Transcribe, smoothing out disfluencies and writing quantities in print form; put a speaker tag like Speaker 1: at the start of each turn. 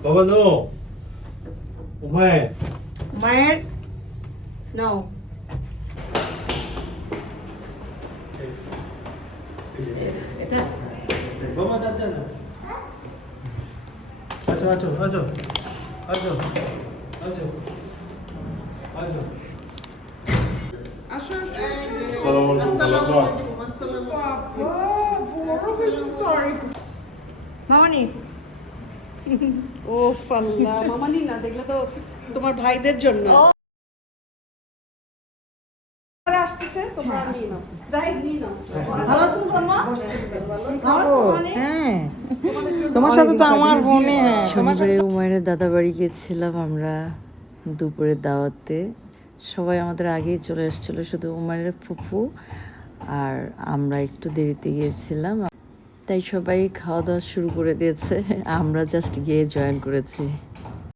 Speaker 1: Baba, no. Umair.
Speaker 2: Umair? No. এটা
Speaker 1: Baba, acha na. Acha. Acha.
Speaker 3: আসো
Speaker 1: Assalamualaikum.
Speaker 2: মামানি ও ফাল্লা মামানি না দেখলে তো তোমার ভাইদের জন্য আসতেছে তোমরা নিয়ে নাও রাইট নিয়ে নাও ভালো আছো তোমার ভালো আছো মানে
Speaker 4: হ্যাঁ তোমার সাথে তো আমার ফোনে
Speaker 5: শনিবারে উমায়ের দাদা বাড়ি গিয়েছিলাম আমরা দুপুরের দাওয়াতে। সবাই আমাদের আগেই চলে এসেছিলো, শুধু উমায়ের ফুফু আর আমরা একটু দেরিতে গিয়েছিলাম, তাই সবাই খাওয়া দাওয়া শুরু করে দিয়েছে, আমরা জাস্ট গিয়ে জয়েন করেছি।